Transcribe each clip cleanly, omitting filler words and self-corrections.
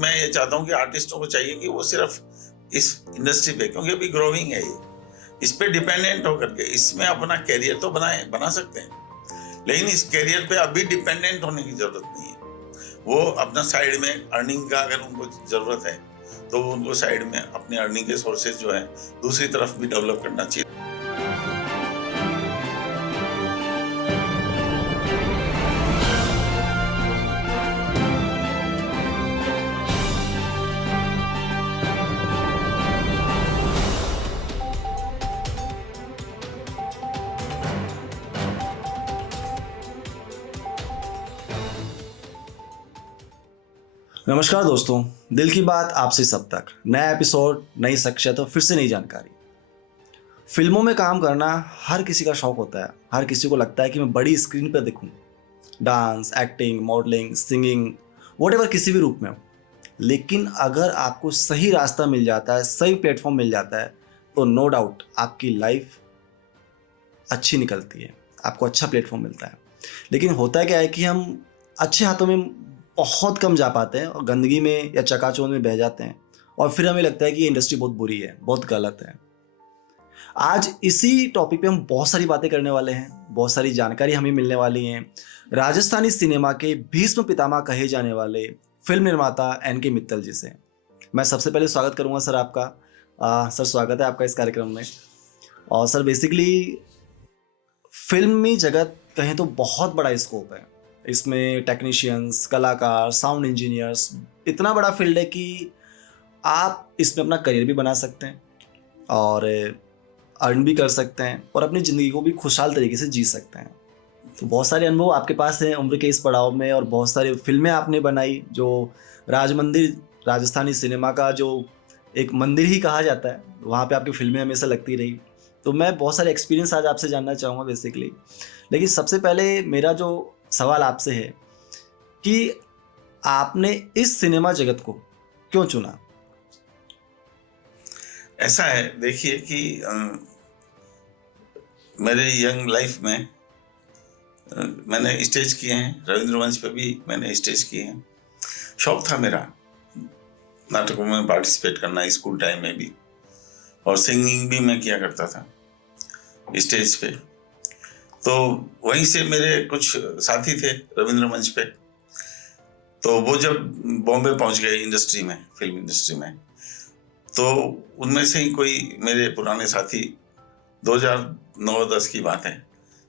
मैं ये चाहता हूँ कि आर्टिस्टों को चाहिए कि वो सिर्फ इस इंडस्ट्री पे, क्योंकि अभी ग्रोइंग है ये, इस पे डिपेंडेंट होकर के इसमें अपना कैरियर तो बना सकते हैं, लेकिन इस कैरियर पे अभी डिपेंडेंट होने की जरूरत नहीं है। वो अपना साइड में अर्निंग का अगर उनको जरूरत है तो उनको साइड में अपने अर्निंग के सोर्सेज जो है दूसरी तरफ भी डेवलप करना चाहिए। नमस्कार दोस्तों, दिल की बात आपसे सब तक नया एपिसोड, नई शख्सियत और फिर से नई जानकारी। फिल्मों में काम करना हर किसी का शौक होता है। हर किसी को लगता है कि मैं बड़ी स्क्रीन पर दिखूं, dance, acting, modelling, singing, whatever किसी भी रूप में हो। लेकिन अगर आपको सही रास्ता मिल जाता है, सही प्लेटफॉर्म मिल जाता है, तो नो डाउट आपकी लाइफ अच्छी निकलती है, आपको अच्छा प्लेटफॉर्म मिलता है। लेकिन होता क्या है कि हम अच्छे हाथों में बहुत कम जा पाते हैं और गंदगी में या चकाचौंध में बह जाते हैं, और फिर हमें लगता है कि ये इंडस्ट्री बहुत बुरी है, बहुत गलत है। आज इसी टॉपिक पे हम बहुत सारी बातें करने वाले हैं, बहुत सारी जानकारी हमें मिलने वाली हैं। राजस्थानी सिनेमा के भीष्म पितामह कहे जाने वाले फिल्म निर्माता एन.के. मित्तल जी से मैं सबसे पहले स्वागत करूंगा सर आपका। सर, स्वागत है आपका इस कार्यक्रम में। और सर, बेसिकली फिल्मी जगत कहें तो बहुत बड़ा स्कोप है। इसमें टेक्नीशियंस, कलाकार, साउंड इंजीनियर्स, इतना बड़ा फील्ड है कि आप इसमें अपना करियर भी बना सकते हैं और अर्न भी कर सकते हैं और अपनी ज़िंदगी को भी खुशहाल तरीके से जी सकते हैं। तो बहुत सारे अनुभव आपके पास हैं उम्र के इस पड़ाव में, और बहुत सारी फिल्में आपने बनाई जो राजमंदिर, राजस्थानी सिनेमा का जो एक मंदिर ही कहा जाता है, वहाँ पे आपकी फिल्में हमेशा लगती रही। तो मैं बहुत सारे एक्सपीरियंस आज आपसे जानना चाहूँगा बेसिकली। लेकिन सबसे पहले मेरा जो सवाल आपसे है कि आपने इस सिनेमा जगत को क्यों चुना? ऐसा है, देखिए कि मेरे यंग लाइफ में मैंने स्टेज किए हैं, रविंद्र मंच पे भी मैंने स्टेज किए हैं। शौक था मेरा नाटकों में पार्टिसिपेट करना, स्कूल टाइम में भी, और सिंगिंग भी मैं किया करता था स्टेज पे। तो वहीं से मेरे कुछ साथी थे रविंद्र मंच पे, तो वो जब बॉम्बे पहुंच गए इंडस्ट्री में, फिल्म इंडस्ट्री में, तो उनमें से ही कोई मेरे पुराने साथी, 2009-10 की बात है,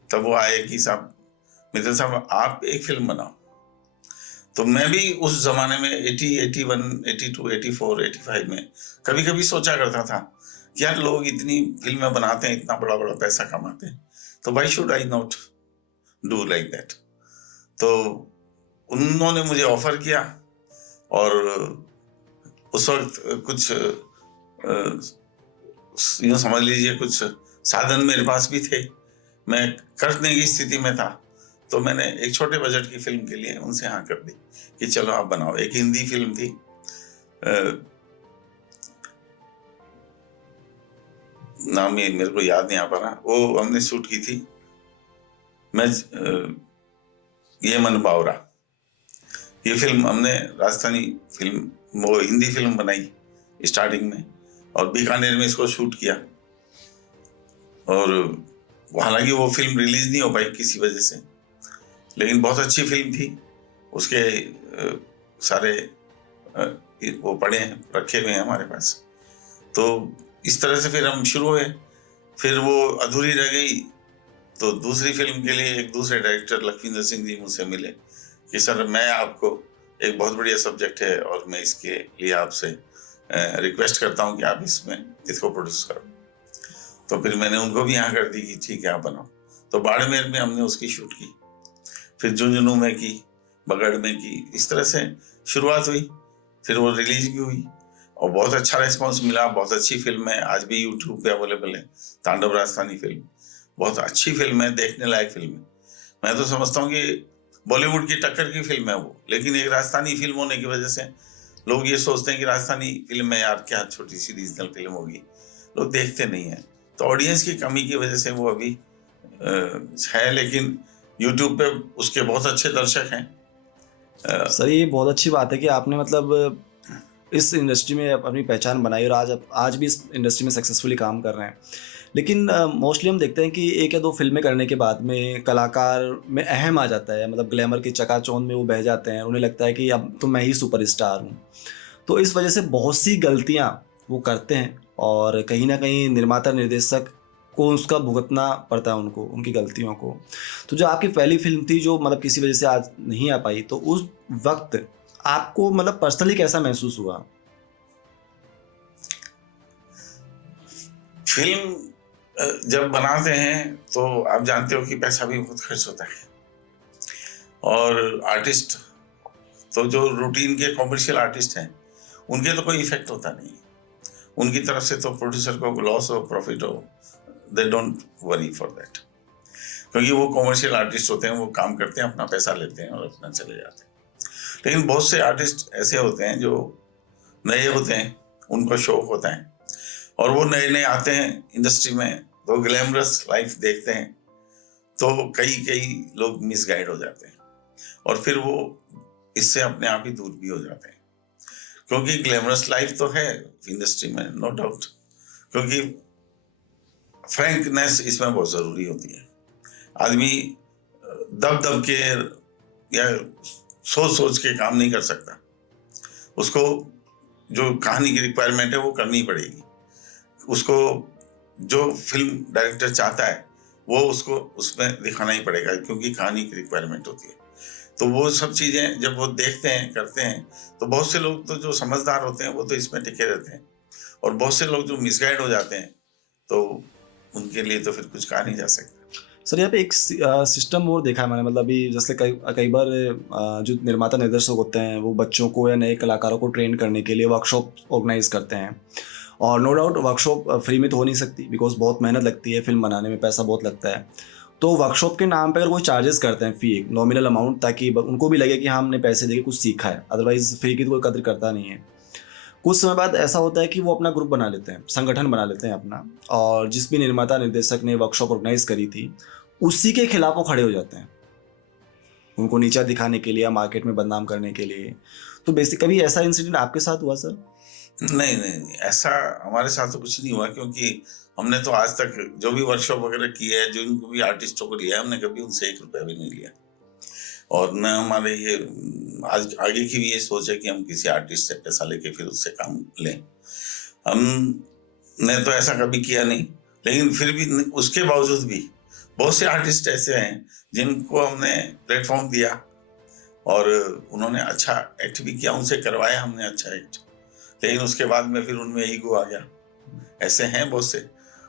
तब वो आए कि साहब, मित्तल साहब, आप एक फिल्म बनाओ। तो मैं भी उस जमाने में 80, 81, 82, 84, 85 में कभी कभी सोचा करता था कि यार लोग इतनी फिल्में बनाते हैं, इतना बड़ा बड़ा पैसा कमाते हैं, तो why should I not do like that. तो उन्होंने मुझे ऑफर किया, और उस वक्त कुछ यूँ समझ लीजिए कुछ साधन मेरे पास भी थे, मैं करने की स्थिति में था। तो मैंने एक छोटे बजट की फिल्म के लिए उनसे हाँ कर दी कि चलो आप बनाओ। एक हिंदी फिल्म थी, नाम ये मेरे को याद नहीं आ पा रहा, वो हमने शूट की थी, मैं ये मन बावरा। ये फिल्म हमने राजस्थानी फिल्म, वो हिंदी फिल्म बनाई स्टार्टिंग में, और बीकानेर में इसको शूट किया। और हालांकि वो फिल्म रिलीज नहीं हो पाई किसी वजह से, लेकिन बहुत अच्छी फिल्म थी। उसके सारे वो पड़े हैं, रखे हुए हैं हमारे पास। तो इस तरह से फिर हम शुरू हुए। फिर वो अधूरी रह गई, तो दूसरी फिल्म के लिए एक दूसरे डायरेक्टर लखविंदर सिंह जी मुझसे मिले कि सर, मैं आपको, एक बहुत बढ़िया सब्जेक्ट है और मैं इसके लिए आपसे रिक्वेस्ट करता हूँ कि आप इसको प्रोड्यूस करो। तो फिर मैंने उनको भी हाँ कर दी कि ठीक है, आप बनाओ। तो बाड़मेर में हमने उसकी शूट की, फिर झुंझुनू में की, बगड़ में की, इस तरह से शुरुआत हुई। फिर वो रिलीज भी हुई और बहुत अच्छा रिस्पॉन्स मिला। बहुत अच्छी फिल्म है, आज भी यूट्यूब पे अवेलेबल है। तांडव राजस्थानी फिल्म बहुत अच्छी फिल्म है, देखने लायक फिल्म है। मैं तो समझता हूँ कि बॉलीवुड की टक्कर की फिल्म है वो, लेकिन एक राजस्थानी फिल्म होने की वजह से लोग ये सोचते हैं कि राजस्थानी फिल्म में यार क्या छोटी सी रीजनल फिल्म होगी, लोग देखते नहीं है। तो ऑडियंस की कमी की वजह से वो अभी है, लेकिन यूट्यूब पे उसके बहुत अच्छे दर्शक हैं। सर, ये बहुत अच्छी बात है कि आपने मतलब इस इंडस्ट्री में अपनी पहचान बनाई और आज भी इस इंडस्ट्री में सक्सेसफुली काम कर रहे हैं। लेकिन मोस्टली हम देखते हैं कि 1 या 2 फ़िल्में करने के बाद में कलाकार में अहम आ जाता है, मतलब ग्लैमर की चकाचौंध में वो बह जाते हैं। उन्हें लगता है कि अब तो मैं ही सुपरस्टार हूँ। तो इस वजह से बहुत सी गलतियाँ वो करते हैं और कहीं न कहीं निर्माता, निर्देशक को उसका भुगतना पड़ता है उनको, उनकी गलतियों को। तो जो आपकी पहली फ़िल्म थी जो मतलब किसी वजह से आज नहीं आ पाई, तो उस वक़्त आपको मतलब पर्सनली कैसा महसूस हुआ? फिल्म जब बनाते हैं तो आप जानते हो कि पैसा भी बहुत खर्च होता है, और आर्टिस्ट तो जो रूटीन के कॉमर्शियल आर्टिस्ट हैं उनके तो कोई इफेक्ट होता नहीं है। उनकी तरफ से तो प्रोड्यूसर को लॉस हो प्रॉफिट हो, they don't worry for that, क्योंकि वो कॉमर्शियल आर्टिस्ट होते हैं, वो काम करते हैं, अपना पैसा लेते हैं और अपना चले जाते हैं। लेकिन बहुत से आर्टिस्ट ऐसे होते हैं जो नए होते हैं, उनको शौक होता है, और वो नए नए आते हैं इंडस्ट्री में, तो ग्लैमरस लाइफ देखते हैं, तो कई लोग मिसगाइड हो जाते हैं और फिर वो इससे अपने आप ही दूर भी हो जाते हैं। क्योंकि ग्लैमरस लाइफ तो है इंडस्ट्री में, नो डाउट, क्योंकि फ्रैंकनेस इसमें बहुत ज़रूरी होती है। आदमी दब के या सोच के काम नहीं कर सकता, उसको जो कहानी की रिक्वायरमेंट है वो करनी पड़ेगी। उसको जो फिल्म डायरेक्टर चाहता है वो उसको उसमें दिखाना ही पड़ेगा, क्योंकि कहानी की रिक्वायरमेंट होती है। तो वो सब चीज़ें जब वो देखते हैं, करते हैं, तो बहुत से लोग तो जो समझदार होते हैं वो तो इसमें टिके रहते हैं, और बहुत से लोग जो मिसगाइड हो जाते हैं तो उनके लिए तो फिर कुछ कहा नहीं जा सकता। सर, यहाँ पे एक सिस्टम और देखा है मैंने, मतलब अभी जैसे कई कई बार जो निर्माता निर्देशक होते हैं वो बच्चों को या नए कलाकारों को ट्रेन करने के लिए वर्कशॉप ऑर्गेनाइज करते हैं। और नो डाउट वर्कशॉप फ्री में तो हो नहीं सकती, बिकॉज बहुत मेहनत लगती है, फिल्म बनाने में पैसा बहुत लगता है। तो वर्कशॉप के नाम पे अगर कोई चार्जेस करते हैं फ़ी, नॉमिनल अमाउंट, ताकि उनको भी लगे कि हाँ हमने पैसे देके कुछ सीखा है, अदरवाइज फ्री की तो कोई कदर करता नहीं है। कुछ समय बाद ऐसा होता है कि वो अपना ग्रुप बना लेते हैं, संगठन बना लेते हैं अपना, और जिस भी निर्माता निर्देशक ने वर्कशॉप ऑर्गेनाइज करी थी उसी के खिलाफ वो खड़े हो जाते हैं, उनको नीचा दिखाने के लिए या मार्केट में बदनाम करने के लिए। तो बेसिक कभी ऐसा इंसिडेंट आपके साथ हुआ सर? नहीं, ऐसा हमारे साथ तो कुछ नहीं हुआ, क्योंकि हमने तो आज तक जो भी वर्कशॉप वगैरह की है, जो इनको भी आर्टिस्टों को लिया है, हमने कभी उनसे 1 रुपया भी नहीं लिया। और न हमारे ये आज आगे की भी ये सोच है कि हम किसी आर्टिस्ट से पैसा लेके फिर उससे काम लें। हमने तो ऐसा कभी किया नहीं, लेकिन फिर भी उसके बावजूद भी बहुत से आर्टिस्ट ऐसे हैं जिनको हमने प्लेटफॉर्म दिया और उन्होंने अच्छा एक्ट भी किया, उनसे करवाया हमने अच्छा एक्ट, लेकिन उसके बाद में फिर उनमें ईगो आ गया। ऐसे हैं बहुत से,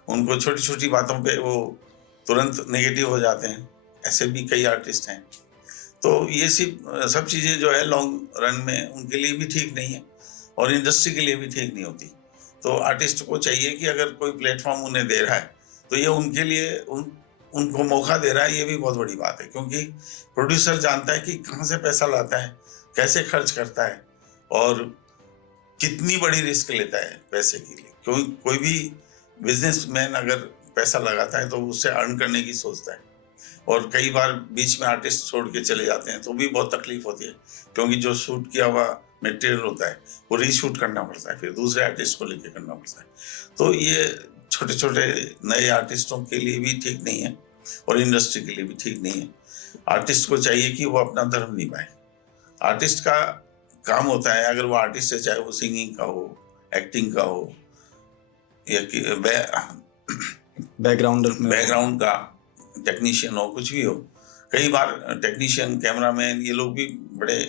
उनको छोटी छोटी बातों पे वो तुरंत नेगेटिव हो जाते हैं। ऐसे भी कई आर्टिस्ट हैं। तो ये सब चीज़ें जो है लॉन्ग रन में उनके लिए भी ठीक नहीं है और इंडस्ट्री के लिए भी ठीक नहीं होती। तो आर्टिस्ट को चाहिए कि अगर कोई प्लेटफॉर्म उन्हें दे रहा है तो ये उनके लिए उनको मौका दे रहा है, ये भी बहुत बड़ी बात है, क्योंकि प्रोड्यूसर जानता है कि कहाँ से पैसा लाता है, कैसे खर्च करता है और कितनी बड़ी रिस्क लेता है पैसे के लिए। क्योंकि कोई भी बिजनेसमैन अगर पैसा लगाता है तो उससे अर्न करने की सोचता है, और कई बार बीच में आर्टिस्ट छोड़ के चले जाते हैं तो भी बहुत तकलीफ होती है, क्योंकि जो शूट किया हुआ मटेरियल होता है वो रीशूट करना पड़ता है, फिर दूसरे आर्टिस्ट को लेके करना पड़ता है। तो ये छोटे छोटे नए आर्टिस्टों के लिए भी ठीक नहीं है और इंडस्ट्री के लिए भी ठीक नहीं है। आर्टिस्ट को चाहिए कि वो अपना धर्म निभाए। आर्टिस्ट का काम होता है, अगर वो आर्टिस्ट है, चाहे वो सिंगिंग का हो, एक्टिंग का हो या बैकग्राउंड का टेक्नीशियन हो, कुछ भी हो। कई बार टेक्नीशियन, कैमरामैन, ये लोग भी बड़े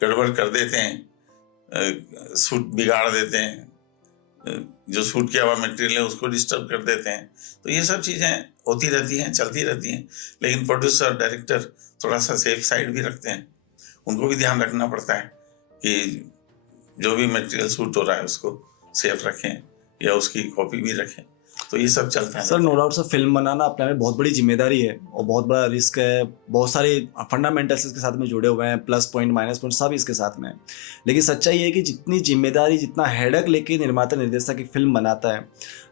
गड़बड़ कर देते हैं, शूट बिगाड़ देते हैं, जो शूट किया हुआ मटेरियल है उसको डिस्टर्ब कर देते हैं। तो ये सब चीज़ें होती रहती हैं, चलती रहती हैं, लेकिन प्रोड्यूसर, डायरेक्टर थोड़ा सा सेफ साइड भी रखते हैं। उनको भी ध्यान रखना पड़ता है कि जो भी मटेरियल शूट हो रहा है उसको सेफ रखें या उसकी कॉपी भी रखें। तो ये सब चलता है sir. No doubt sir, film बनाना अपने में बहुत बड़ी जिम्मेदारी है और बहुत बड़ा रिस्क है। बहुत सारे फंडामेंटल्स इसके साथ में जुड़े हुए हैं, प्लस पॉइंट माइनस पॉइंट सब इसके साथ में है। लेकिन सच्चाई ये है कि जितनी जिम्मेदारी, जितना हेडक लेके निर्माता निर्देशक की फिल्म बनाता है,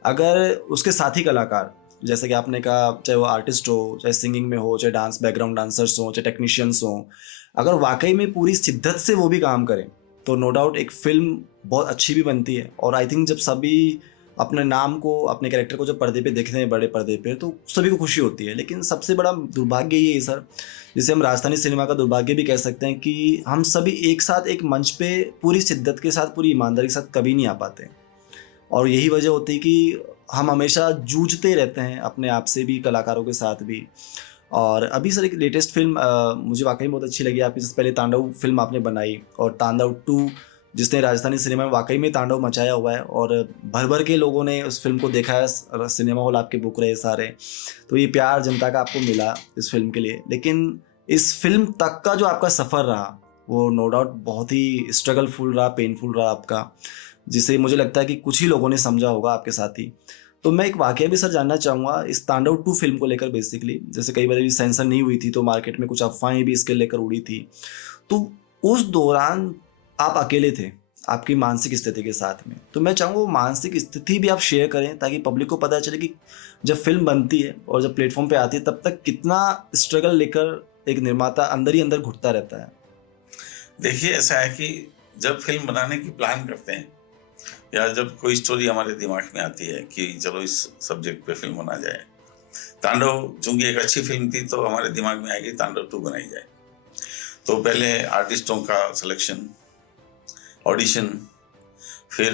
अगर उसके साथी कलाकार, जैसे कि आपने कहा, चाहे वो आर्टिस्ट हो, चाहे सिंगिंग में हो, चाहे डांस बैकग्राउंड डांसर्स हो, चाहे टेक्नीशियंस हो, अगर वाकई में पूरी शिद्दत से वो भी काम करें तो नो डाउट एक फिल्म बहुत अच्छी भी बनती है। और आई थिंक जब सभी अपने नाम को, अपने कैरेक्टर को जब पर्दे पे देखते हैं, बड़े पर्दे पे, तो सभी को खुशी होती है। लेकिन सबसे बड़ा दुर्भाग्य ये है सर, जिसे हम राजस्थानी सिनेमा का दुर्भाग्य भी कह सकते हैं, कि हम सभी एक साथ एक मंच पे पूरी शिद्दत के साथ, पूरी ईमानदारी के साथ कभी नहीं आ पाते। और यही वजह होती है कि हम हमेशा जूझते रहते हैं अपने आप से भी, कलाकारों के साथ भी। और अभी सर एक लेटेस्ट फिल्म मुझे वाकई बहुत अच्छी लगी आपकी। जिससे पहले तांडव फिल्म आपने बनाई, और तांडव 2 जिसने राजस्थानी सिनेमा में वाकई में तांडव मचाया हुआ है, और भर भर के लोगों ने उस फिल्म को देखा है, सिनेमा हॉल आपके बुक रहे सारे। तो ये प्यार जनता का आपको मिला इस फिल्म के लिए। लेकिन इस फिल्म तक का जो आपका सफ़र रहा, वो नो डाउट बहुत ही स्ट्रगलफुल रहा, पेनफुल रहा आपका, जिसे मुझे लगता है कि कुछ ही लोगों ने समझा होगा आपके साथ ही। तो मैं एक वाकया भी सर जानना चाहूँगा इस तांडव 2 फिल्म को लेकर। बेसिकली जैसे कई बार भी सेंसर नहीं हुई थी, तो मार्केट में कुछ अफवाहें भी इसके लेकर उड़ी थी। तो उस दौरान आप अकेले थे आपकी मानसिक स्थिति के साथ में। तो मैं चाहूँगा वो मानसिक स्थिति भी आप शेयर करें, ताकि पब्लिक को पता चले कि जब फिल्म बनती है और जब प्लेटफॉर्म पे आती है, तब तक कितना स्ट्रगल लेकर एक निर्माता अंदर ही अंदर घुटता रहता है। देखिए, ऐसा है कि जब फिल्म बनाने की प्लान करते हैं, या जब कोई स्टोरी हमारे दिमाग में आती है कि चलो इस सब्जेक्ट पे फिल्म बना जाए, तांडव चूंकि एक अच्छी फिल्म थी, तो हमारे दिमाग में आएगी तांडव 2 बनाई जाए। तो पहले आर्टिस्टों का सिलेक्शन, ऑडिशन, फिर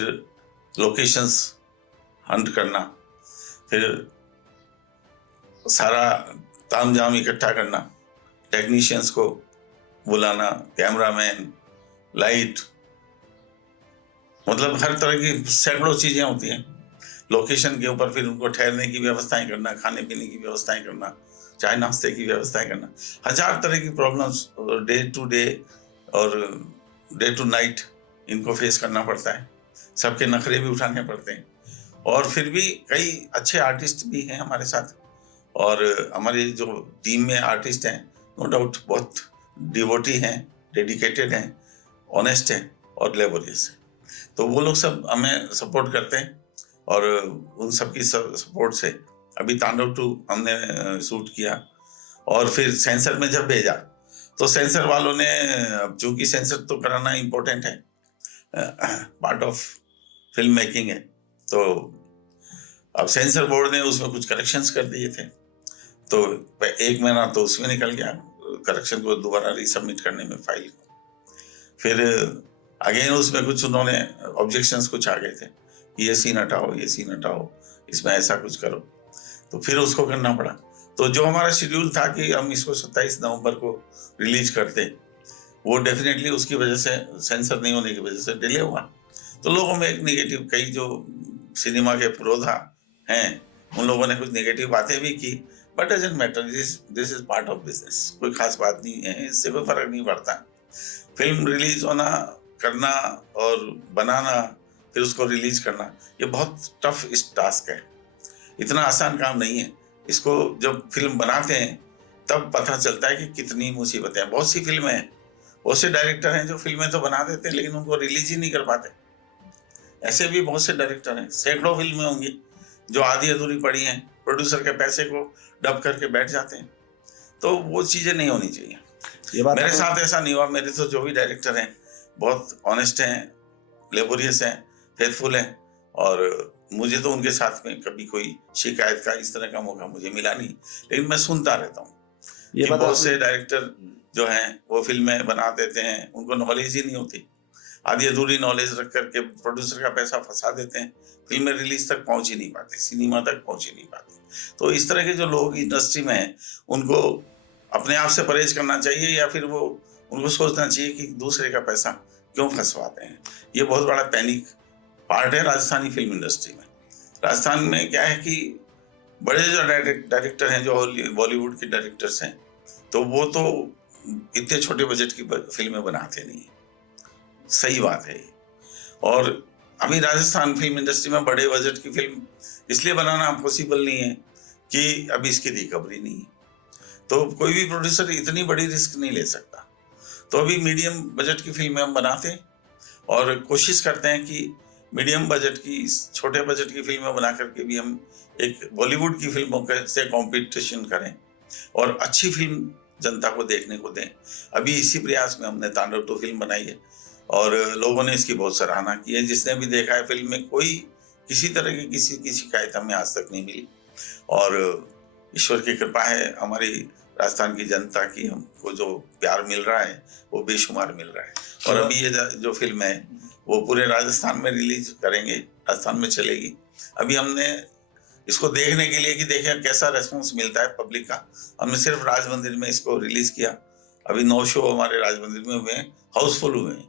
लोकेशंस हंट करना, फिर सारा तामझाम इकट्ठा करना, टेक्नीशियंस को बुलाना, कैमरामैन, लाइट, मतलब हर तरह की सैकड़ों चीज़ें होती हैं। लोकेशन के ऊपर फिर उनको ठहरने की व्यवस्थाएं करना, खाने पीने की व्यवस्थाएं करना, चाय नाश्ते की व्यवस्थाएं करना, हजार तरह की प्रॉब्लम्स डे टू डे और डे टू नाइट इनको फेस करना पड़ता है। सबके नखरे भी उठाने पड़ते हैं। और फिर भी कई अच्छे आर्टिस्ट भी हैं हमारे साथ, और हमारी जो टीम में आर्टिस्ट हैं, नो डाउट बहुत डिवोटी हैं, डेडिकेटेड हैं, ऑनेस्ट हैं और लेबोरियस हैं। तो वो लोग सब हमें सपोर्ट करते हैं, और उन सब की सपोर्ट से अभी तांडव 2 हमने शूट किया। और फिर सेंसर में जब भेजा, तो सेंसर वालों ने, अब चूंकि सेंसर तो कराना इम्पोर्टेंट है, पार्ट ऑफ फिल्म मेकिंग है, तो अब सेंसर बोर्ड ने उसमें कुछ करेक्शंस कर दिए थे। तो 1 महीना तो उसमें निकल गया, करेक्शन को दोबारा रीसबमिट करने में फाइल को। फिर अगेन उसमें कुछ उन्होंने ऑब्जेक्शंस कुछ आ गए थे कि ये सीन हटाओ, ये सीन हटाओ, इसमें ऐसा कुछ करो। तो फिर उसको करना पड़ा। तो जो हमारा शेड्यूल था कि हम इसको 27 नवंबर को रिलीज करते, वो डेफिनेटली उसकी वजह से, सेंसर नहीं होने की वजह से डिले हुआ। तो लोगों में एक नेगेटिव, कई जो सिनेमा के पुरोधा हैं उन लोगों ने कुछ नेगेटिव बातें भी की, but doesn't matter, this is part of business, कोई खास बात नहीं है, इससे कोई फर्क नहीं पड़ता। फिल्म रिलीज होना, करना और बनाना, फिर उसको रिलीज करना, ये बहुत टफ टास्क है, इतना आसान काम नहीं है। इसको जब फिल्म बनाते हैं तब पता चलता है कि कितनी मुसीबतें हैं। बहुत सी फिल्में हैं, बहुत से डायरेक्टर हैं जो फिल्में तो बना देते हैं लेकिन उनको रिलीज ही नहीं कर पाते। ऐसे भी बहुत से डायरेक्टर हैं, सैकड़ों फिल्में होंगी जो आधी अधूरी पड़ी हैं, प्रोड्यूसर के पैसे को डब करके बैठ जाते हैं। तो वो चीज़ें नहीं होनी चाहिए। ये बात मेरे साथ ऐसा नहीं हुआ। मेरे तो जो भी डायरेक्टर हैं बहुत ऑनेस्ट हैं, लेबोरियस हैं, फेथफुल हैं, और मुझे तो उनके साथ में कभी कोई शिकायत का इस तरह का मौका मुझे मिला नहीं। लेकिन मैं सुनता रहता हूँ कि बहुत से डायरेक्टर जो हैं वो फिल्में बना देते हैं, उनको नॉलेज ही नहीं होती, आधी अधूरी नॉलेज रख करके प्रोड्यूसर का पैसा फंसा देते हैं, फिल्में रिलीज तक पहुंच ही नहीं पाती, सिनेमा तक पहुंच ही नहीं पाती। तो इस तरह के जो लोग इंडस्ट्री में हैं उनको अपने आप से परहेज करना चाहिए, या फिर वो उनको सोचना चाहिए कि दूसरे का पैसा क्यों फंसवाते हैं। ये बहुत बड़ा पैनिक पार्ट है राजस्थानी फिल्म इंडस्ट्री में। राजस्थान में क्या है कि बड़े जो डायरेक्टर हैं, जो बॉलीवुड के डायरेक्टर्स हैं, तो वो तो इतने छोटे बजट की फिल्में बनाते नहीं, सही बात है। और अभी राजस्थान फिल्म इंडस्ट्री में बड़े बजट की फिल्म इसलिए बनाना पॉसिबल नहीं है कि अभी इसकी रिकवरी नहीं है, तो कोई भी प्रोड्यूसर इतनी बड़ी रिस्क नहीं ले सकता। तो अभी मीडियम बजट की फिल्में हम बनाते हैं और कोशिश करते हैं कि मीडियम बजट की, छोटे बजट की फिल्में बना करके भी हम एक बॉलीवुड की फिल्मों से कॉम्पिटिशन करें और अच्छी फिल्म जनता को देखने को दें। अभी इसी प्रयास में हमने तांडव 2 फिल्म बनाई है, और लोगों ने इसकी बहुत सराहना की है। जिसने भी देखा है फिल्म में कोई किसी तरह की किसी की शिकायत हमें आज तक नहीं मिली और ईश्वर की कृपा है हमारी राजस्थान की जनता की, हमको जो प्यार मिल रहा है वो बेशुमार मिल रहा है। और अभी ये जो फिल्म है वो पूरे राजस्थान में रिलीज करेंगे, राजस्थान में चलेगी। अभी हमने इसको देखने के लिए कि देखें कैसा रेस्पॉन्स मिलता है पब्लिक का, हमने सिर्फ राज मंदिर में इसको रिलीज किया। अभी 9 शो हमारे राज मंदिर में हुए हैं, हाउसफुल हुए हैं।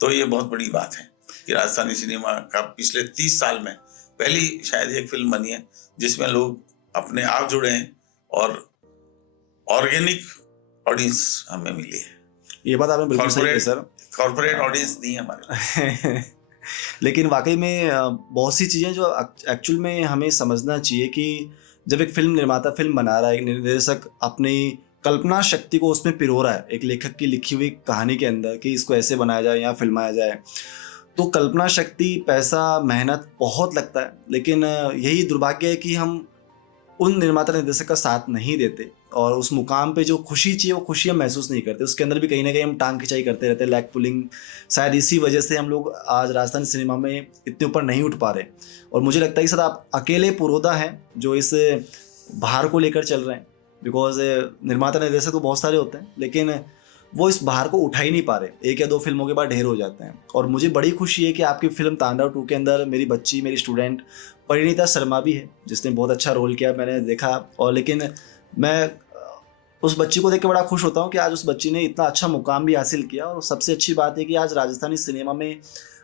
तो ये बहुत बड़ी बात है कि राजस्थानी सिनेमा का पिछले 30 साल में पहली शायद एक फिल्म बनी है जिसमें लोग अपने आप जुड़े हैं और ऑर्गेनिक ऑडियंस हमें मिली है। ये बात आपने बिल्कुल सही कही सर। कॉर्पोरेट ऑडियंस नहीं है हमारे लेकिन वाकई में बहुत सी चीज़ें जो एक्चुअल में हमें समझना चाहिए कि जब एक फिल्म निर्माता फिल्म बना रहा है, एक निर्देशक अपनी कल्पना शक्ति को उसमें पिरो रहा है एक लेखक की लिखी हुई कहानी के अंदर कि इसको ऐसे बनाया जाए या फिल्माया जाए, तो कल्पना शक्ति, पैसा, मेहनत बहुत लगता है। लेकिन यही दुर्भाग्य है कि हम उन निर्माता निर्देशक का साथ नहीं देते और उस मुकाम पे जो खुशी चाहिए वो खुशी हम महसूस नहीं करते। उसके अंदर भी कहीं ना कहीं हम टांग खिंचाई करते रहते हैं, लैग पुलिंग। शायद इसी वजह से हम लोग आज राजस्थानी सिनेमा में इतने ऊपर नहीं उठ पा रहे। और मुझे लगता है कि सर आप अकेले पुरोधा हैं जो इस भार को लेकर चल रहे हैं, बिकॉज निर्माता निर्देशक तो बहुत सारे होते हैं लेकिन वो इस भार को उठा ही नहीं पा रहे। 1 या 2 फिल्मों के बाद ढेर हो जाते हैं। और मुझे बड़ी खुशी है कि आपकी फिल्म तांडव 2 के अंदर मेरी बच्ची, मेरी स्टूडेंट परिणीता शर्मा भी है जिसने बहुत अच्छा रोल किया, मैंने देखा। और लेकिन मैं उस बच्ची को देख के बड़ा खुश होता हूँ कि आज उस बच्ची ने इतना अच्छा मुकाम भी हासिल किया। और सबसे अच्छी बात है कि आज राजस्थानी सिनेमा में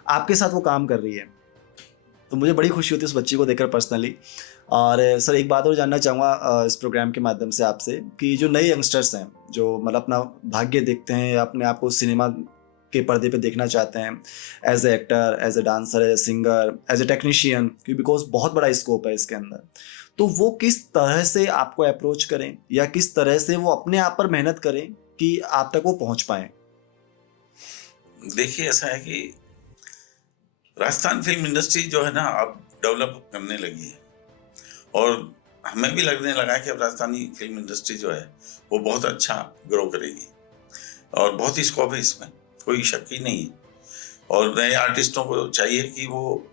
आपके साथ वो काम कर रही है, तो मुझे बड़ी खुशी होती है उस बच्ची को देखकर पर्सनली। और सर एक बात और जानना चाहूँगा इस प्रोग्राम के माध्यम से आपसे कि जो नए यंगस्टर्स हैं जो मतलब अपना भाग्य देखते हैं या अपने आप को सिनेमा के पर्दे पे देखना चाहते हैं as a actor, as a dancer, as a singer, as a technician, क्योंकि बिकॉज बहुत बड़ा स्कोप है इसके अंदर, तो वो किस तरह से आपको अप्रोच करें या किस तरह से वो अपने आप पर मेहनत करें कि आप तक वो पहुंच पाएं? देखिए ऐसा है कि राजस्थान फिल्म इंडस्ट्री जो है ना अब डेवलप करने लगी है और हमें भी लगने लगा कि अब राजस्थानी फिल्म इंडस्ट्री जो है वो बहुत अच्छा ग्रो करेगी और बहुत ही स्कोप है इसमें, कोई शक ही नहीं है। और नए आर्टिस्टों को चाहिए कि वो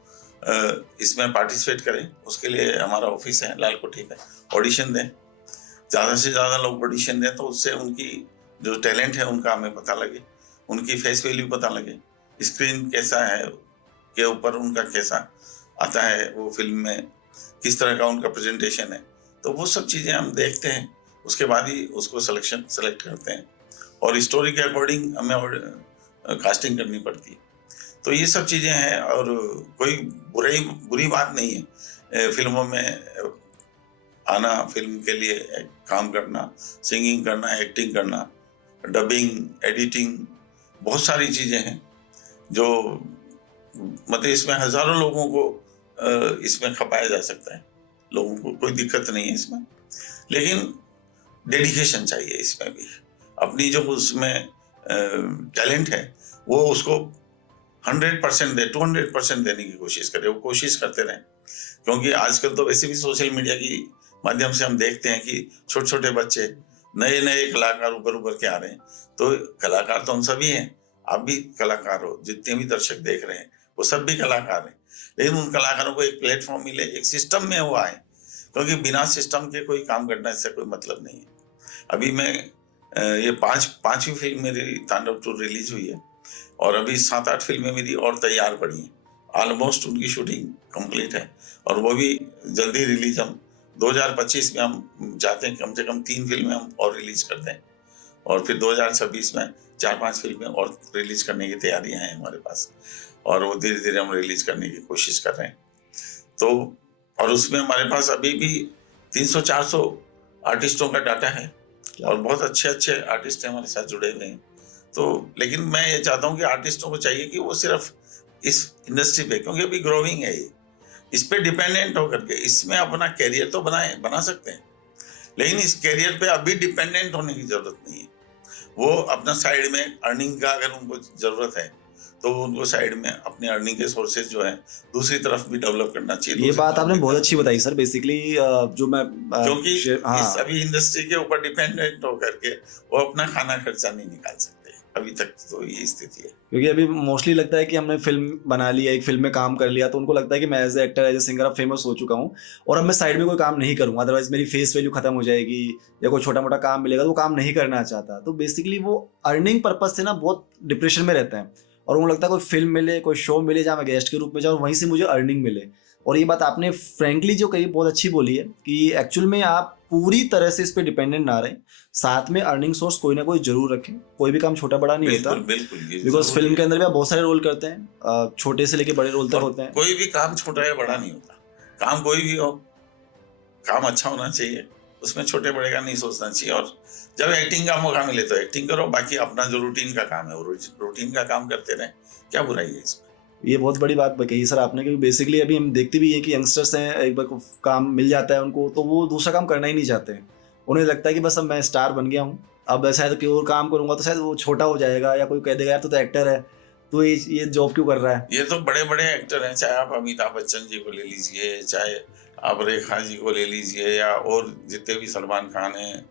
इसमें पार्टिसिपेट करें। उसके लिए हमारा ऑफिस है लाल कोठी पे, ऑडिशन दें, ज़्यादा से ज़्यादा लोग ऑडिशन दें तो उससे उनकी जो टैलेंट है उनका हमें पता लगे, उनकी फेस वैल्यू पता लगे, स्क्रीन कैसा है के ऊपर उनका कैसा आता है, वो फिल्म में किस तरह का उनका प्रेजेंटेशन है, तो वो सब चीज़ें हम देखते हैं। उसके बाद ही उसको सेलेक्ट करते हैं और स्टोरी के अकॉर्डिंग हमें कास्टिंग करनी पड़ती है। तो ये सब चीज़ें हैं और कोई बुरी बात नहीं है फिल्मों में आना, फिल्म के लिए काम करना, सिंगिंग करना, एक्टिंग करना, डबिंग, एडिटिंग, बहुत सारी चीज़ें हैं जो मतलब इसमें हज़ारों लोगों को इसमें खपाया जा सकता है। लोगों को कोई दिक्कत नहीं है इसमें, लेकिन डेडिकेशन चाहिए इसमें भी। अपनी जो उसमें टैलेंट है वो उसको 100% दे, 200% देने की कोशिश करें, वो कोशिश करते रहें। क्योंकि आजकल तो वैसे भी सोशल मीडिया की माध्यम से हम देखते हैं कि छोटे छोटे बच्चे नए कलाकार उभर के आ रहे हैं। तो कलाकार तो हम सभी हैं, आप भी कलाकार हो, जितने भी दर्शक देख रहे हैं वो सब भी कलाकार हैं, लेकिन उन कलाकारों को एक प्लेटफॉर्म मिले, एक सिस्टम में वो आए, क्योंकि बिना सिस्टम के कोई काम करने से कोई मतलब नहीं है। अभी मैं ये पांचवी फिल्म मेरी तांडव 2 रिलीज हुई है और अभी 7-8 फिल्में मेरी और तैयार पड़ी हैं, ऑलमोस्ट उनकी शूटिंग कंप्लीट है और वो भी जल्दी रिलीज हम 2025 में हम चाहते हैं कम से कम 3 फिल्में हम और रिलीज कर दें और फिर 2026 में 4-5 फिल्में और रिलीज करने की तैयारियां हैं हमारे पास और वो धीरे धीरे हम रिलीज करने की कोशिश कर रहे हैं। तो और उसमें हमारे पास अभी भी 300-400 आर्टिस्टों का डाटा है और बहुत अच्छे आर्टिस्ट हमारे साथ जुड़े हुए हैं। तो लेकिन मैं ये चाहता हूँ कि आर्टिस्टों को चाहिए कि वो सिर्फ इस इंडस्ट्री पे, क्योंकि अभी ग्रोइंग है ये, इस पे डिपेंडेंट होकर के इसमें अपना कैरियर तो बना सकते हैं, लेकिन इस कैरियर पे अभी डिपेंडेंट होने की जरूरत नहीं है। वो अपना साइड में अर्निंग का अगर उनको जरूरत है तो उनको साइड में अपने अर्निंग के सोर्सेज जो है दूसरी तरफ भी डेवलप करना चाहिए। ये बात आपने बहुत अच्छी बताई सर। बेसिकली जो मैं क्योंकि इस अभी इंडस्ट्री के ऊपर डिपेंडेंट होकर के वो अपना खाना खर्चा नहीं निकाल सकते। अभी तक तो ये स्थिति है। क्योंकि अभी मोस्टली लगता है कि हमने फिल्म बना ली है, एक फिल्म में काम कर लिया, तो उनको लगता है कि मैं as a actor as a singer अब फेमस हो चुका हूँ और अब मैं साइड में कोई काम नहीं करूँगा, अदरवाइज मेरी फेस वैल्यू खत्म हो जाएगी या कोई छोटा मोटा काम मिलेगा तो वो काम नहीं करना चाहता। तो बेसिकली वो अर्निंग पर्पज से ना बहुत डिप्रेशन में रहते हैं और उनको लगता है कोई फिल्म मिले, कोई शो मिले जहाँ मैं गेस्ट के रूप में जाऊँ, वहीं से मुझे अर्निंग मिले। और ये बात आपने फ्रेंकली जो कही बहुत अच्छी बोली है कि एक्चुअल में आप पूरी तरह से इस पर डिपेंडेंट ना रहें, साथ में अर्निंग सोर्स कोई ना कोई जरूर रखें। कोई भी काम छोटा बड़ा नहीं होता, बिल्कुल बिकॉज फिल्म के अंदर भी आप बहुत सारे रोल करते हैं, छोटे से लेके बड़े रोल तक होते हैं। कोई भी काम छोटा या बड़ा नहीं होता, काम कोई भी हो, काम अच्छा होना चाहिए, उसमें छोटे बड़े का नहीं सोचना चाहिए। और जब एक्टिंग का मौका मिले तो एक्टिंग करो, बाकी अपना जो रूटीन का काम है वो रूटीन का काम करते रहें, क्या बुराई है इसमें। ये बहुत बड़ी बात कही सर आपने, क्योंकि बेसिकली अभी हम देखते भी हैं कि यंगस्टर्स हैं, एक बार काम मिल जाता है उनको तो वो दूसरा काम करना ही नहीं चाहते हैं। उन्हें लगता है कि बस अब मैं स्टार बन गया हूँ, अब शायद कोई और काम करूंगा तो शायद वो छोटा हो जाएगा या कोई कह देगा यार तो एक्टर है तो ये जॉब क्यों कर रहा है। ये तो बड़े बड़े एक्टर हैं, चाहे आप अमिताभ बच्चन जी को ले लीजिए, चाहे आप रेखा जी को ले लीजिए, या और जितने भी सलमान खान हैं,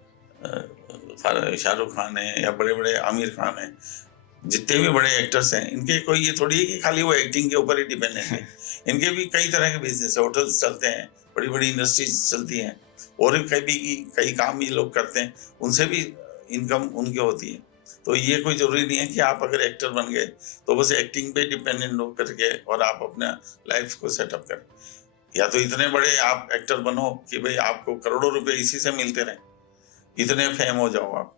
शाहरुख खान है, या बड़े बड़े आमिर खान हैं, जितने भी बड़े एक्टर्स हैं, इनके कोई ये थोड़ी है कि खाली वो एक्टिंग के ऊपर ही डिपेंडेंट है। इनके भी कई तरह के बिजनेस है, होटल्स चलते हैं, बड़ी बड़ी इंडस्ट्रीज चलती हैं, और कई काम ये लोग करते हैं, उनसे भी इनकम उनकी होती है। तो ये कोई जरूरी नहीं है कि आप अगर एक्टर बन गए तो बस एक्टिंग पे डिपेंडेंट हो करके और आप अपना लाइफ को सेटअप करें, या तो इतने बड़े आप एक्टर बनो कि भाई आपको करोड़ों रुपए इसी से मिलते रहे, इतने फेम हो जाओ आप।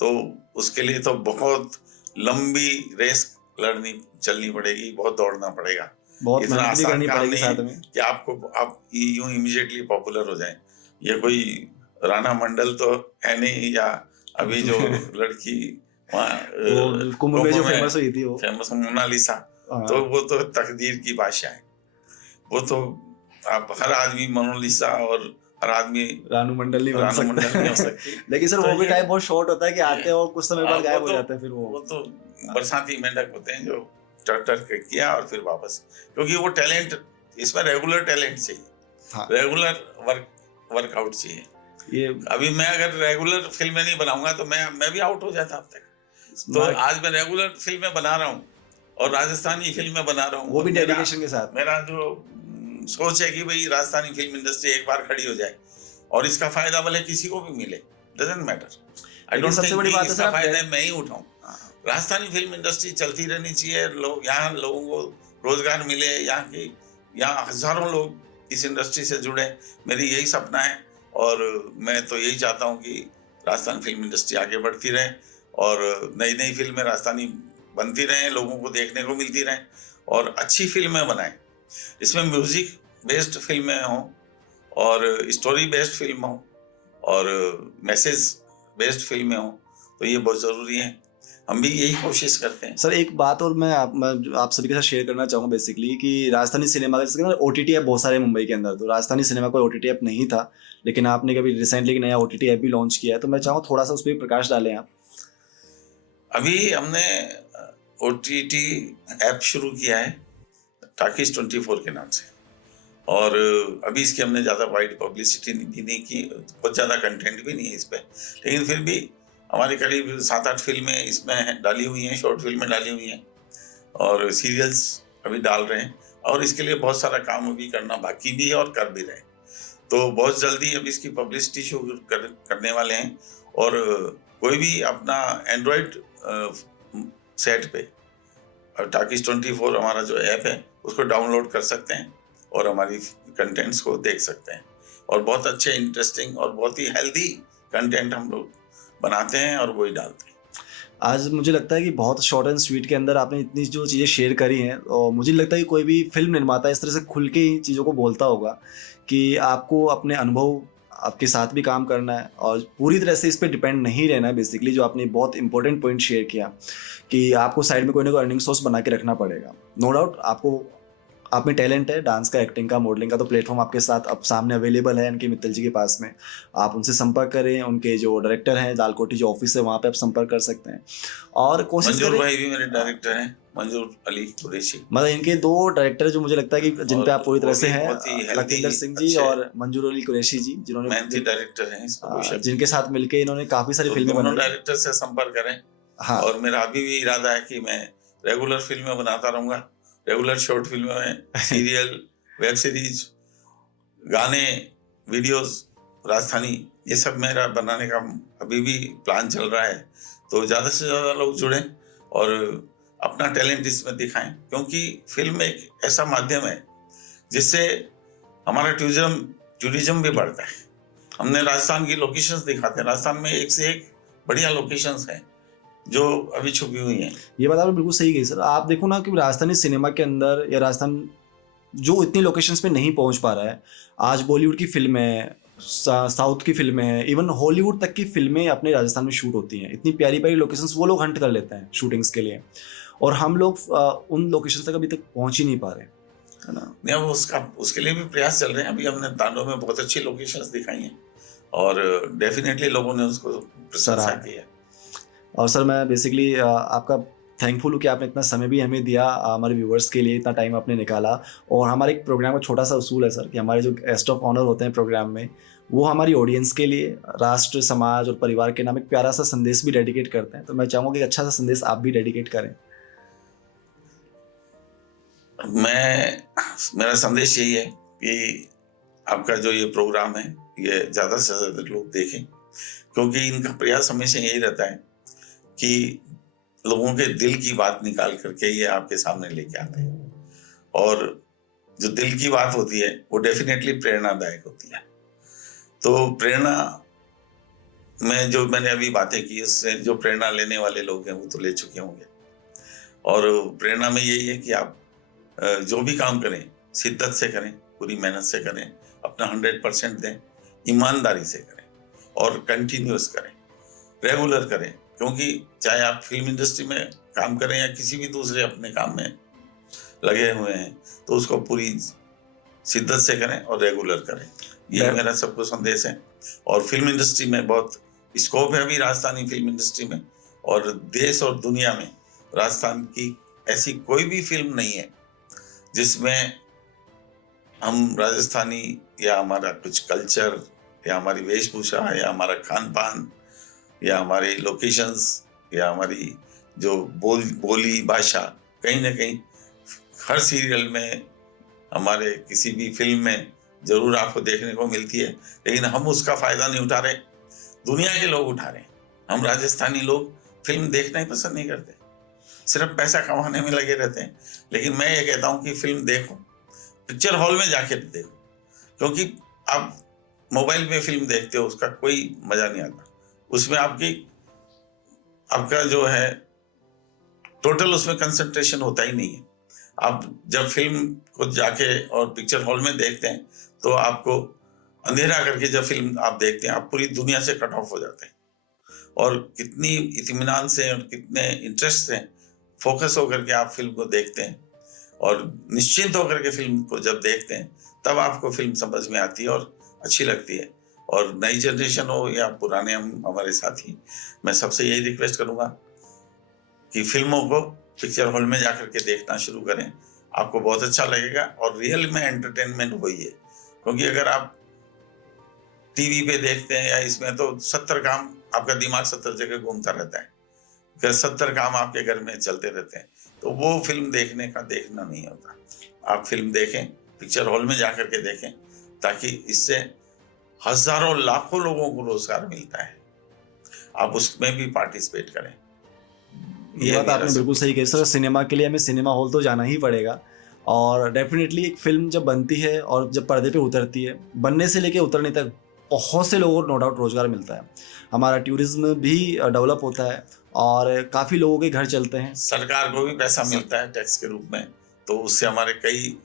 तो उसके लिए तो बहुत लंबी रेस चलनी पड़ेगी, बहुत दौड़ना पड़ेगा, बहुत इतना मेहनत भी आसान करनी काम पड़ेगी नहीं साथ में कि आप यूं इमीडिएटली पॉपुलर हो जाएं। ये कोई राणा मंडल तो है नहीं, या अभी जो लड़की वहाँ कुंभ में जो फेमस हुई थी वो फेमस मोनालिसा, तो वो तो तकदीर की बादशाह है। वो तो आप हर आदमी मोनालिसा और हर आदमी रानू मंडल नहीं बन हो सकता सकती। लेकिन सर तो वो भी ये- टाइम बहुत शॉर्ट होता है कि आते हैं और कुछ समय बाद गायब हो तो- जाते हैं फिर वो तो बरसाती मेंढक होते हैं जो टर किया और फिर वापस, क्योंकि वो टैलेंट, इसमें रेगुलर टैलेंट चाहिए, रेगुलर वर्कआउट चाहिए। ये अभी मैं अगर रेगुलर फिल्में नहीं बनाऊंगा तो मैं भी आउट हो जाता अब तक। तो आज मैं रेगुलर फिल्में बना रहा हूँ और राजस्थानी फिल्में बना रहा हूँ, वो भी डेडिकेशन के साथ। मेरा जो सोच है कि भाई राजस्थानी फिल्म इंडस्ट्री एक बार खड़ी हो जाए और इसका फायदा भले किसी को भी मिले, डजंट मैटर। आई डोंट सबसे बड़ी बात है इसका फायदा मैं ही उठाऊं। राजस्थानी फिल्म इंडस्ट्री चलती रहनी चाहिए, यहाँ लोगों को रोजगार मिले, यहाँ हजारों लोग इस इंडस्ट्री से जुड़े, मेरी यही सपना है। और मैं तो यही चाहता हूँ कि राजस्थान फिल्म इंडस्ट्री आगे बढ़ती रहे और नई नई फिल्में राजस्थानी बनती रहें, लोगों को देखने को मिलती रहें और अच्छी फिल्में बनाएं। इसमें म्यूजिक बेस्ड फिल्में हों और स्टोरी बेस्ड फिल्म हो और मैसेज बेस्ड फिल्में हों, तो ये बहुत ज़रूरी है। हम भी यही कोशिश करते हैं। सर एक बात और मैं आप सभी के साथ शेयर करना चाहूँगा बेसिकली कि राजस्थानी सिनेमा का जैसे OTT ऐप बहुत सारे मुंबई के अंदर, तो राजस्थानी सिनेमा कोई OTT ऐप नहीं था, लेकिन आपने कभी रिसेंटली नया OTT ऐप भी लॉन्च किया है, तो मैं चाहूँ थोड़ा सा उस पर प्रकाश डालें आप। अभी हमने OTT ऐप शुरू किया है टाकीज 24 के नाम से, और अभी इसकी हमने ज़्यादा वाइड पब्लिसिटी भी नहीं की, बहुत ज़्यादा कंटेंट भी नहीं है इस पर, लेकिन फिर भी हमारी करीब 7-8 फिल्में इसमें डाली हुई हैं, शॉर्ट फिल्में डाली हुई हैं और सीरियल्स अभी डाल रहे हैं, और इसके लिए बहुत सारा काम अभी करना बाकी भी है और कर भी रहे हैं। तो बहुत जल्दी अभी इसकी पब्लिसिटी शुरू करने वाले हैं, और कोई भी अपना एंड्रॉयड सेट पे टाकीज 24 हमारा जो ऐप है उसको डाउनलोड कर सकते हैं और हमारी कंटेंट्स को देख सकते हैं, और बहुत अच्छे इंटरेस्टिंग और बहुत ही हेल्दी कंटेंट हम लोग बनाते हैं और वही डालते हैं। आज मुझे लगता है कि बहुत शॉर्ट एंड स्वीट के अंदर आपने इतनी जो चीज़ें शेयर करी हैं, और मुझे लगता है कि कोई भी फिल्म निर्माता इस तरह से खुल के इन चीज़ों को बोलता होगा कि आपको अपने अनुभव आपके साथ भी काम करना है और पूरी तरह से इस पर डिपेंड नहीं रहना है। बेसिकली जो आपने बहुत इंपॉर्टेंट पॉइंट शेयर किया कि आपको साइड में कोई ना कोई अर्निंग सोर्स बना के रखना पड़ेगा। नो डाउट आपको आप में टैलेंट है डांस का, एक्टिंग का, मॉडलिंग का, तो प्लेटफॉर्म आपके साथ अब सामने अवेलेबल है इनके मित्तल जी के पास में। आप उनसे संपर्क करें, उनके जो डायरेक्टर हैं दालकोटी जो ऑफिस है वहाँ पे आप संपर्क कर सकते हैं और कोशिश करें। मंजूर भाई भी मेरे डायरेक्टर हैं, मंजूर अली कुरैशी, मतलब इनके 2 डायरेक्टर जो मुझे लगता है कि जिन पे आप पूरी तरह से हैं, हैं, लखविंदर सिंह जी और मंजूर अली कुरैशी जी, जिन्होंने मेहनती डायरेक्टर हैं, इसमें कोई शक जिनके साथ मिलके इन्होंने काफी सारी फिल्में नहीं। बनाई। डायरेक्टर से संपर्क करें हाँ। और मेरा अभी भी इरादा है कि मैं रेगुलर फिल्में बनाता रहूंगा, रेगुलर शॉर्ट फिल्में, सीरियल, वेब सीरीज, गाने, वीडियोस, राजस्थानी, ये सब मेरा बनाने का अभी भी प्लान चल रहा है। तो ज़्यादा से ज़्यादा लोग जुड़ें और अपना टैलेंट इसमें दिखाएं, क्योंकि फिल्म एक ऐसा माध्यम है जिससे हमारा टूरिज्म भी बढ़ता है। हमने राजस्थान की लोकेशंस दिखाते हैं, राजस्थान में एक से एक बढ़िया लोकेशंस हैं जो अभी छुपी हुई हैं। ये बात आपने बिल्कुल सही कही सर। आप देखो ना कि राजस्थानी सिनेमा के अंदर या राजस्थान जो इतनी लोकेशंस पे नहीं पहुंच पा रहा है, आज बॉलीवुड की फिल्में हैं, साउथ की फिल्में हैं, इवन हॉलीवुड तक की फिल्में अपने राजस्थान में शूट होती हैं। इतनी प्यारी प्यारी लोकेशंस वो लोग हंट कर लेते हैं शूटिंग्स के लिए, और हम लोग उन लोकेशंस तक अभी तक पहुंच ही नहीं पा रहे, है ना। नहीं, अब उसके लिए भी प्रयास चल रहे हैं। अभी हमने तांडव में बहुत अच्छी लोकेशंस दिखाई हैं और डेफिनेटली लोगों ने उसको प्रशंसा की है। और सर मैं बेसिकली आपका थैंकफुल हूँ कि आपने इतना समय भी हमें दिया, हमारे व्यूवर्स के लिए इतना टाइम आपने निकाला। और हमारे एक प्रोग्राम का छोटा सा उसूल है सर कि हमारे जो गेस्ट ऑफ ऑनर होते हैं प्रोग्राम में, वो हमारी ऑडियंस के लिए राष्ट्र, समाज और परिवार के नाम एक प्यारा सा संदेश भी डेडिकेट करते हैं। तो मैं चाहूँगा कि अच्छा सा संदेश आप भी डेडिकेट करें। मेरा संदेश यही है कि आपका जो ये प्रोग्राम है ये ज़्यादा से ज़्यादा लोग देखें, क्योंकि इनका प्रयास हमेशा यही रहता है कि लोगों के दिल की बात निकाल करके ये आपके सामने लेके आते हैं। और जो दिल की बात होती है वो डेफिनेटली प्रेरणादायक होती है। तो प्रेरणा में जो मैंने अभी बातें की, उससे जो प्रेरणा लेने वाले लोग हैं वो तो ले चुके होंगे। और प्रेरणा में यही है कि आप जो भी काम करें शिद्दत से करें, पूरी मेहनत से करें, अपना 100% दें, ईमानदारी से करें और कंटिन्यूअस करें, रेगुलर करें। क्योंकि चाहे आप फिल्म इंडस्ट्री में काम करें या किसी भी दूसरे अपने काम में लगे हुए हैं, तो उसको पूरी शिद्दत से करें और रेगुलर करें। ये मेरा सबको संदेश है। और फिल्म इंडस्ट्री में बहुत स्कोप है अभी राजस्थानी फिल्म इंडस्ट्री में, और देश और दुनिया में राजस्थान की ऐसी कोई भी फिल्म नहीं है जिसमें हम राजस्थानी या हमारा कुछ कल्चर या हमारी वेशभूषा या हमारा खान पान या हमारे लोकेशंस या हमारी जो बोली भाषा कहीं ना कहीं हर सीरियल में, हमारे किसी भी फिल्म में जरूर आपको देखने को मिलती है। लेकिन हम उसका फायदा नहीं उठा रहे, दुनिया के लोग उठा रहे हैं। हम राजस्थानी लोग फिल्म देखना ही पसंद नहीं करते, सिर्फ पैसा कमाने में लगे रहते हैं। लेकिन मैं ये कहता हूँ कि फिल्म देखो, पिक्चर हॉल में जाके देखो, क्योंकि आप मोबाइल में फिल्म देखते हो उसका कोई मजा नहीं आता। उसमें आपका जो है टोटल उसमें कंसंट्रेशन होता ही नहीं है। आप जब फिल्म को जाके और पिक्चर हॉल में देखते हैं तो आपको अंधेरा करके जब फिल्म आप देखते हैं, आप पूरी दुनिया से कट ऑफ हो जाते हैं और कितनी इत्मीनान से और कितने इंटरेस्ट से फोकस होकर के आप फिल्म को देखते हैं और निश्चिंत होकर के फिल्म को जब देखते हैं तब आपको फिल्म समझ में आती है और अच्छी लगती है। और नई जनरेशन हो या पुराने हमारे साथी, मैं सबसे यही रिक्वेस्ट करूंगा कि फिल्मों को पिक्चर हॉल में जाकर के देखना शुरू करें, आपको बहुत अच्छा लगेगा। और रियल में एंटरटेनमेंट वही है, क्योंकि अगर आप टीवी पे देखते हैं या इसमें तो 70 काम, आपका दिमाग 70 जगह घूमता रहता है, 70 काम आपके घर में चलते रहते हैं, तो वो फिल्म देखने का देखना नहीं होता। आप फिल्म देखें, पिक्चर हॉल में जाकर के देखें, ताकि इससे हजारों लाखों लोगों को रोजगार मिलता है। आप उसमें भी पार्टिसिपेट करें। ये बात आपने बिल्कुल सही कही सर। सिनेमा के लिए हमें सिनेमा हॉल तो जाना ही पड़ेगा। और डेफिनेटली एक फिल्म जब बनती है और जब पर्दे पे उतरती है, बनने से लेके उतरने तक बहुत से लोगों को नो डाउट रोजगार मिलता है। हमारा टूरिज्म भी डेवलप होता है और काफ़ी लोगों के घर चलते हैं। सरकार को भी पैसा मिलता है टैक्स के रूप में, तो उससे हमारे कई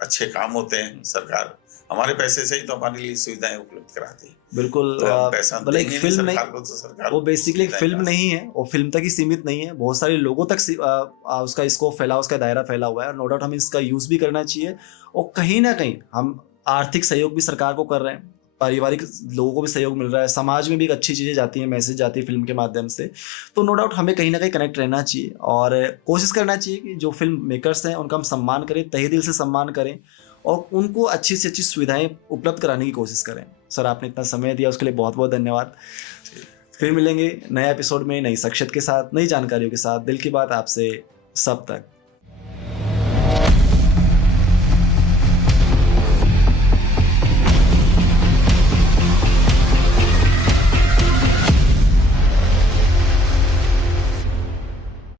अच्छे काम होते हैं। सरकार हमारे पैसे से ही तो हमारे लिए सुविधाएं उपलब्ध कराती है। बिल्कुल। तो पैसा मतलब एक फिल्म नहीं, सरकार को, तो सरकार वो बेसिकली एक फिल्म नहीं है, वो फिल्म तक ही सीमित नहीं है, बहुत सारे लोगों तक उसका स्कोप फैला, उसका दायरा फैला हुआ है। और नो डाउट हमें इसका यूज़ भी करना चाहिए। और कहीं ना कहीं हम आर्थिक सहयोग भी सरकार को कर रहे हैं, पारिवारिक लोगों को भी सहयोग मिल रहा है, समाज में भी एक अच्छी चीज़ें जाती हैं, मैसेज जाती है फिल्म के माध्यम से। तो नो डाउट हमें कहीं ना कहीं कनेक्ट रहना चाहिए और कोशिश करना चाहिए कि जो फिल्म मेकर्स हैं उनका हम सम्मान करें, तहे दिल से सम्मान करें और उनको अच्छी से अच्छी सुविधाएं उपलब्ध कराने की कोशिश करें। सर आपने इतना समय दिया उसके लिए बहुत बहुत धन्यवाद। फिर मिलेंगे नए एपिसोड में नई शख्सियत के साथ, नई जानकारियों के साथ। दिल की बात आपसे सब तक।